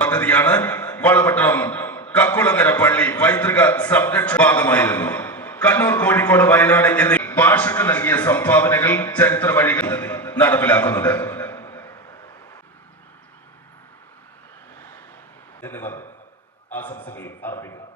പദ്ധതിയാണ്. വളപട്ടണം കക്കുളങ്ങര പള്ളി പൈതൃക സംരക്ഷണ ഭാഗമായിരുന്നു. കണ്ണൂർ, കോഴിക്കോട്, വയനാട് എന്നീ ഭാഷയ്ക്ക് നൽകിയ സംഭാവനകൾ ചരിത്ര വഴികൾ നടപ്പിലാക്കുന്നത്. ആശംസകൾ അർപ്പിക്കാം.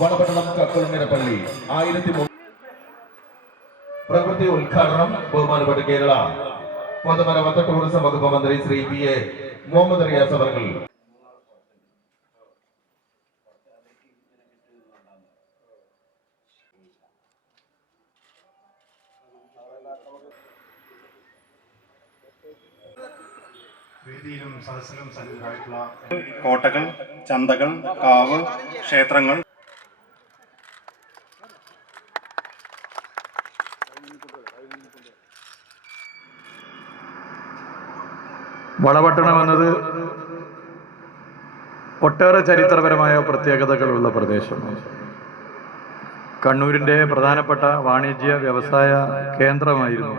വളപട്ടണം കക്കുളങ്ങര പള്ളി 1003 പ്രവൃത്തി ഉദ്ഘാടനം ബഹുമാനപ്പെട്ട കേരള പൊതുമരാമത്ത് ടൂറിസം വകുപ്പ് മന്ത്രി ശ്രീ PA മുഹമ്മദ് റിയാസ് അവർകൾ. വേദിയിലും സദസ്സിലും സന്നിഹിതരായിട്ടുള്ള കോട്ടകൾ, ചന്തകൾ, കാവ്, ക്ഷേത്രങ്ങൾ, വളപട്ടണം എന്നത് ഒട്ടേറെ ചരിത്രപരമായ പ്രത്യേകതകളുള്ള പ്രദേശമാണ്. കണ്ണൂരിൻ്റെ പ്രധാനപ്പെട്ട വാണിജ്യ വ്യവസായ കേന്ദ്രമായിരുന്നു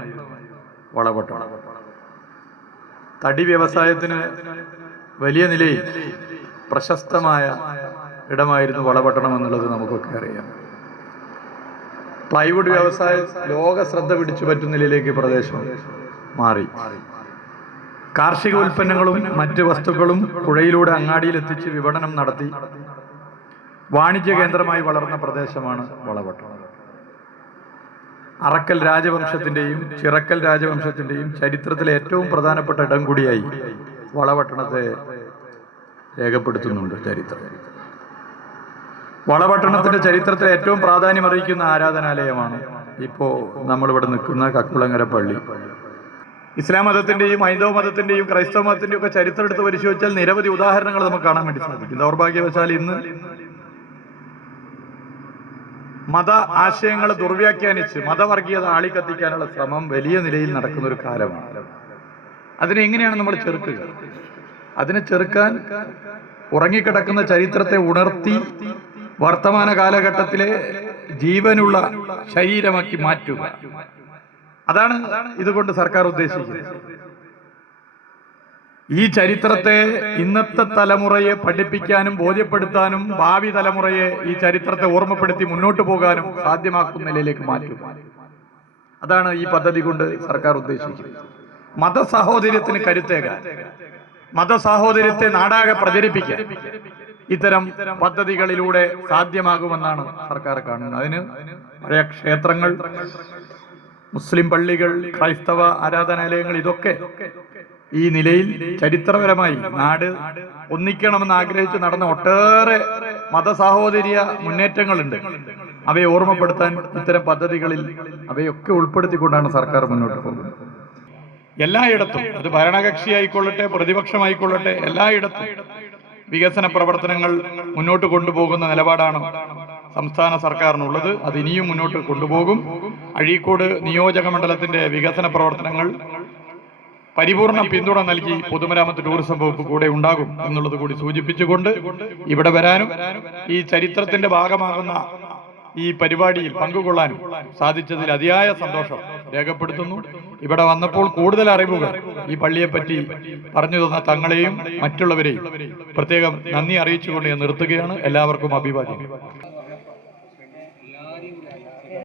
വളപട്ടണം. തടി വ്യവസായത്തിന് വലിയ നിലയിൽ പ്രശസ്തമായ ഇടമായിരുന്നു വളപട്ടണം എന്നുള്ളത് നമുക്കൊക്കെ അറിയാം. പ്ലൈവുഡ് വ്യവസായം ലോക ശ്രദ്ധ പിടിച്ചു പറ്റുന്ന നിലയിലേക്ക് പ്രദേശം മാറി. കാർഷിക ഉൽപ്പന്നങ്ങളും മറ്റ് വസ്തുക്കളും പുഴയിലൂടെ അങ്ങാടിയിലെത്തിച്ച് വിപണനം നടത്തി വാണിജ്യ കേന്ദ്രമായി വളർന്ന പ്രദേശമാണ് വളപട്ടണം. അറക്കൽ രാജവംശത്തിൻ്റെയും ചിറക്കൽ രാജവംശത്തിൻ്റെയും ചരിത്രത്തിലെ ഏറ്റവും പ്രധാനപ്പെട്ട ഇടം കൂടിയായി വളപട്ടണത്തെ രേഖപ്പെടുത്തുന്നുണ്ട് ചരിത്രം. വളപട്ടണത്തിൻ്റെ ചരിത്രത്തിൽ ഏറ്റവും പ്രാധാന്യം അറിയിക്കുന്ന ആരാധനാലയമാണ് ഇപ്പോൾ നമ്മളിവിടെ നിൽക്കുന്ന കക്കുളങ്ങര പള്ളി. ഇസ്ലാം മതത്തിൻ്റെയും ഹൈന്ദവ മതത്തിൻ്റെയും ക്രൈസ്തവ മതത്തിൻ്റെയും ഒക്കെ ചരിത്രം എടുത്ത് പരിശോധിച്ചാൽ നിരവധി ഉദാഹരണങ്ങൾ നമുക്ക് കാണാൻ വേണ്ടി സാധിക്കും. ദൗർഭാഗ്യവശാൽ ഇന്ന് മത ആശയങ്ങളെ ദുർവ്യാഖ്യാനിച്ച് മതവർഗീയത ആളിക്കത്തിക്കാനുള്ള ശ്രമം വലിയ നിലയിൽ നടക്കുന്ന ഒരു കാലമാണ്. അതിനെ എങ്ങനെയാണ് നമ്മൾ ചെറുക്കുക? അതിനെ ചെറുക്കാൻ ഉറങ്ങിക്കിടക്കുന്ന ചരിത്രത്തെ ഉണർത്തി വർത്തമാന കാലഘട്ടത്തിലെ ജീവനുള്ള ശരീരമാക്കി മാറ്റുക. അതാണ് ഇതുകൊണ്ട് സർക്കാർ ഉദ്ദേശിക്കുന്നത്. ഈ ചരിത്രത്തെ ഇന്നത്തെ തലമുറയെ പഠിപ്പിക്കാനും ബോധ്യപ്പെടുത്താനും ഭാവി തലമുറയെ ഈ ചരിത്രത്തെ ഓർമ്മപ്പെടുത്തി മുന്നോട്ട് പോകാനും സാധ്യമാക്കുന്ന നിലയിലേക്ക് മാറ്റുക. അതാണ് ഈ പദ്ധതി കൊണ്ട് സർക്കാർ ഉദ്ദേശിക്കുന്നത്. മതസാഹോദര്യത്തിന് കരുത്തേകാൻ, മതസാഹോദര്യത്തെ നാടാകെ പ്രചരിപ്പിക്കാൻ ഇത്തരം പദ്ധതികളിലൂടെ സാധ്യമാകുമെന്നാണ് സർക്കാർ കാണുന്നത്. അതിന് പഴയ ക്ഷേത്രങ്ങൾ, മുസ്ലിം പള്ളികൾ, ക്രൈസ്തവ ആരാധനാലയങ്ങൾ, ഇതൊക്കെ ഈ നിലയിൽ ചരിത്രപരമായി നാട് ഒന്നിക്കണമെന്ന് ആഗ്രഹിച്ച് നടന്ന ഒട്ടേറെ മതസാഹോദര്യ മുന്നേറ്റങ്ങളുണ്ട്. അവയെ ഓർമ്മപ്പെടുത്താൻ ഇത്തരം പദ്ധതികളിൽ അവയൊക്കെ ഉൾപ്പെടുത്തിക്കൊണ്ടാണ് സർക്കാർ മുന്നോട്ട് പോകുന്നത്. എല്ലായിടത്തും, അത് ഭരണകക്ഷിയായിക്കൊള്ളട്ടെ പ്രതിപക്ഷമായിക്കൊള്ളട്ടെ, എല്ലായിടത്തും വികസന പ്രവർത്തനങ്ങൾ മുന്നോട്ട് കൊണ്ടുപോകുന്ന നിലപാടാണ് സംസ്ഥാന സർക്കാരിനുള്ളത്. അത് ഇനിയും മുന്നോട്ട് കൊണ്ടുപോകും. അഴീക്കോട് നിയോജക മണ്ഡലത്തിന്റെ വികസന പ്രവർത്തനങ്ങൾ പരിപൂർണ പിന്തുണ നൽകി പൊതുമരാമത്ത് ടൂറിസം വകുപ്പ് കൂടെ ഉണ്ടാകും എന്നുള്ളത് കൂടി സൂചിപ്പിച്ചുകൊണ്ട് ഇവിടെ വരാനും ഈ ചരിത്രത്തിന്റെ ഭാഗമാകുന്ന ഈ പരിപാടിയിൽ പങ്കുകൊള്ളാനും സാധിച്ചതിൽ അതിയായ സന്തോഷം രേഖപ്പെടുത്തുന്നു. ഇവിടെ വന്നപ്പോൾ കൂടുതൽ അറിവുകൾ ഈ പള്ളിയെപ്പറ്റി പറഞ്ഞു തന്ന തങ്ങളെയും മറ്റുള്ളവരെയും പ്രത്യേകം നന്ദി അറിയിച്ചുകൊണ്ട് ഞാൻ നിർത്തുകയാണ്. എല്ലാവർക്കും അഭിവാദ്യം.